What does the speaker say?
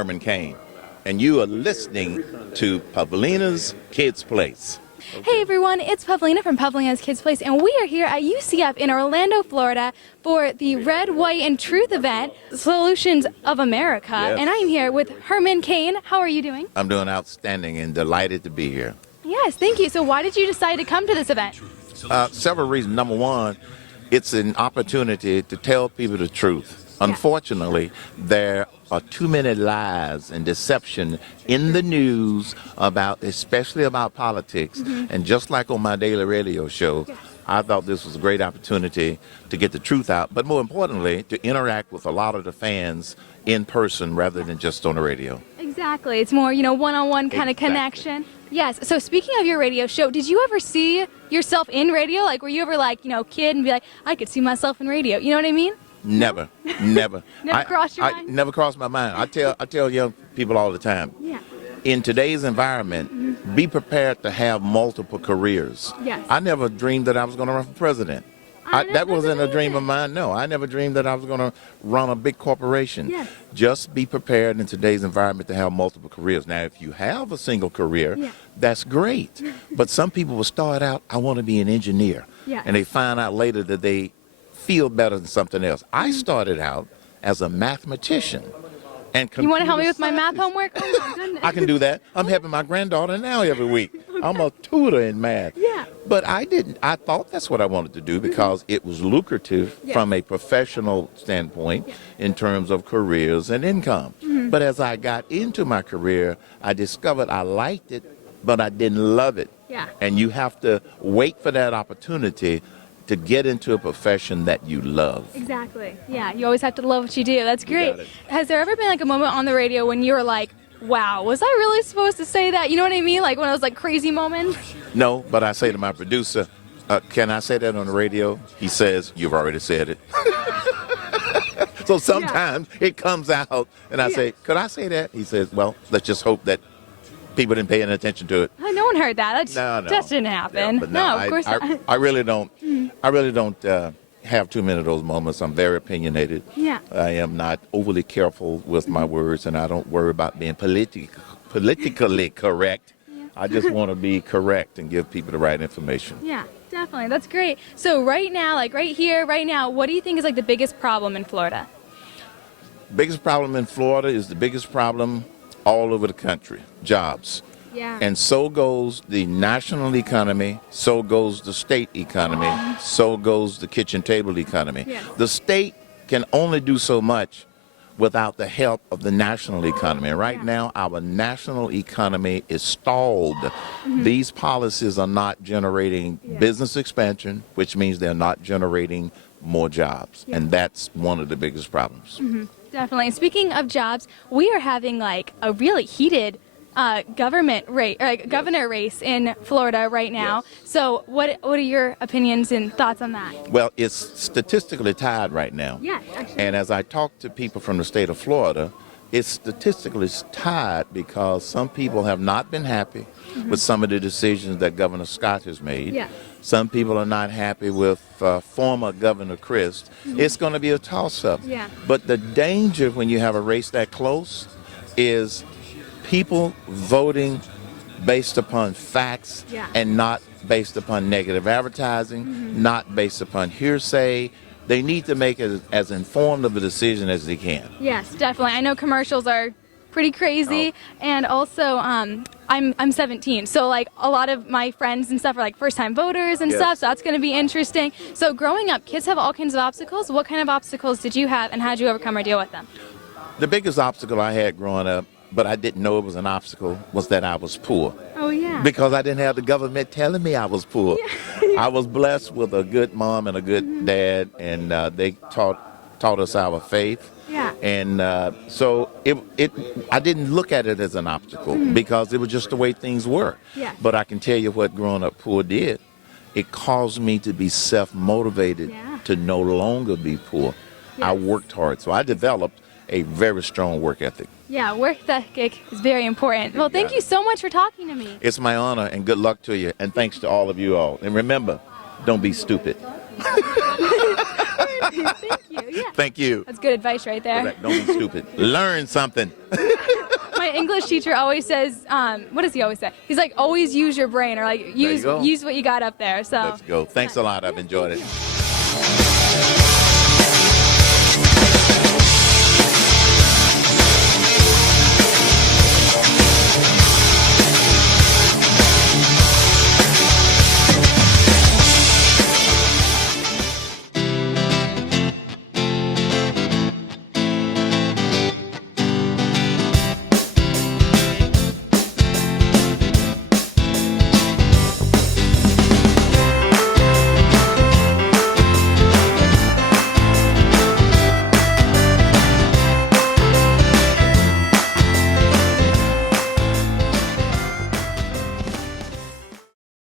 Herman Cain, and you are listening to Pavlina's Kidz Place. Hey everyone, it's Pavlina from Pavlina's Kidz Place, and we are here at UCF in Orlando, Florida for the Red, White, and Truth event, Solutions of America. Yes. And I'm here with Herman Cain. How are you doing? I'm doing outstanding and delighted to be here. Yes, thank you. So why did you decide to come to this event? Several reasons. Number one, it's an opportunity to tell people the truth. Unfortunately, there are too many lies and deception in the news especially about politics. And just like on my daily radio show, I thought this was a great opportunity to get the truth out, but more importantly, to interact with a lot of the fans in person rather than just on the radio. Exactly. It's more, one-on-one kind of connection. Yes. So speaking of your radio show, did you ever see yourself in radio? Like, were you ever kid and be like, I could see myself in radio? You know what I mean? Never, never. Never crossed your mind? Never crossed my mind. I tell young people all the time. Yeah. In today's environment, be prepared to have multiple careers. Yes. I never dreamed that I was going to run for president. That wasn't a dream of mine. No, I never dreamed that I was going to run a big corporation. Yes. Just be prepared in today's environment to have multiple careers. Now, if you have a single career, that's great. But some people will start out, I want to be an engineer. Yeah. And they find out later that they feel better than something else. I started out as a mathematician. And you want to help me with my math homework? Oh my goodness. I can do that. I'm helping my granddaughter now every week. I'm a tutor in math. Yeah. But I didn't. I thought that's what I wanted to do because it was lucrative from a professional standpoint in terms of careers and income. But as I got into my career, I discovered I liked it, but I didn't love it. Yeah. And you have to wait for that opportunity to get into a profession that you love. Exactly. Yeah, you always have to love what you do. That's great. got it. Has there ever been a moment on the radio when you were like, wow, was I really supposed to say that? You know what I mean? Like one of those crazy moments? No, but I say to my producer, can I say that on the radio? He says, you've already said it. So sometimes it comes out and I say, could I say that? He says, well, let's just hope that people didn't pay any attention to it. No one heard that. No. That didn't happen. Yeah, but no, of course not. I really don't. I really don't have too many of those moments. I'm very opinionated. Yeah. I am not overly careful with my words, and I don't worry about being politically correct. Yeah. I just want to be correct and give people the right information. Yeah, definitely. That's great. So right now, right here, right now, what do you think is the biggest problem in Florida? Biggest problem in Florida is the biggest problem all over the country: jobs. Yeah. And so goes the national economy, so goes the state economy, so goes the kitchen table economy. Yes. The state can only do so much without the help of the national economy. Right now, our national economy is stalled. These policies are not generating business expansion, which means they're not generating more jobs. And that's one of the biggest problems. Definitely. Speaking of jobs, we are having a really heated governor race in Florida right now. Yes. So what are your opinions and thoughts on that? Well, it's statistically tied right now. Yeah, actually. And as I talk to people from the state of Florida, it's statistically tied because some people have not been happy with some of the decisions that Governor Scott has made. Yeah. Some people are not happy with former Governor Christ. It's going to be a toss-up. Yeah. But the danger when you have a race that close is people voting based upon facts and not based upon negative advertising, not based upon hearsay. They need to make it as informed of a decision as they can. Yes, definitely. I know commercials are pretty crazy, and also I'm 17, so a lot of my friends and stuff are first-time voters and stuff, so that's going to be interesting. So growing up, kids have all kinds of obstacles. What kind of obstacles did you have, and how did you overcome or deal with them? The biggest obstacle I had growing up, but I didn't know it was an obstacle, was that I was poor. Oh, yeah. Because I didn't have the government telling me I was poor. I was blessed with a good mom and a good dad, and they taught us our faith. Yeah. And so I didn't look at it as an obstacle because it was just the way things were. Yeah. But I can tell you what growing up poor did. It caused me to be self-motivated to no longer be poor. Yes. I worked hard, so I developed a very strong work ethic. Yeah, work ethic is very important. Well, thank you so much for talking to me. It's my honor, and good luck to you, and thanks to all of you all. And remember, don't be stupid. Thank you. you. Yeah. Thank you. That's good advice right there. Don't be stupid. Learn something. My English teacher always says, what does he always say? He's like, always use your brain, or like use what you got up there. So Let's go. Thanks a lot. I've enjoyed it.